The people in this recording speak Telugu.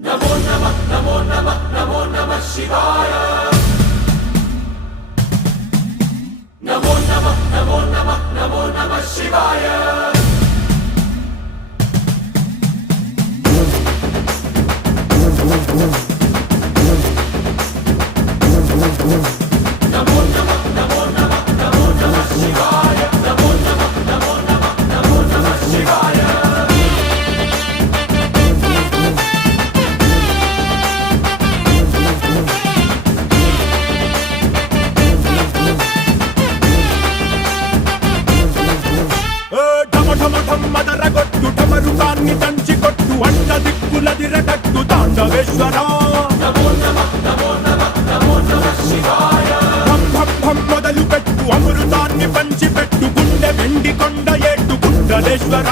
नमो नमः नमो नमः नमो नमः शिवाय। नमो नमः नमो नमः नमो नमः शिवाय। नमो नमः नमो नमः नमो नमः शिवाय। नमो नमः नमो नमः नमो नमः शिवाय। మదరగొట్టు ఢమరుకాన్ని దంచి కొట్టు అంట దిక్కులదిరగట్టు తాండవేశ్వర నమో నమః నమో నమః నమో నమః శివాయ। భం భం భం మొదలు పెట్టు అమృతాన్ని పంచి పెట్టు గుండె వెండి కొండ ఏట్టు గుండలేశ్వర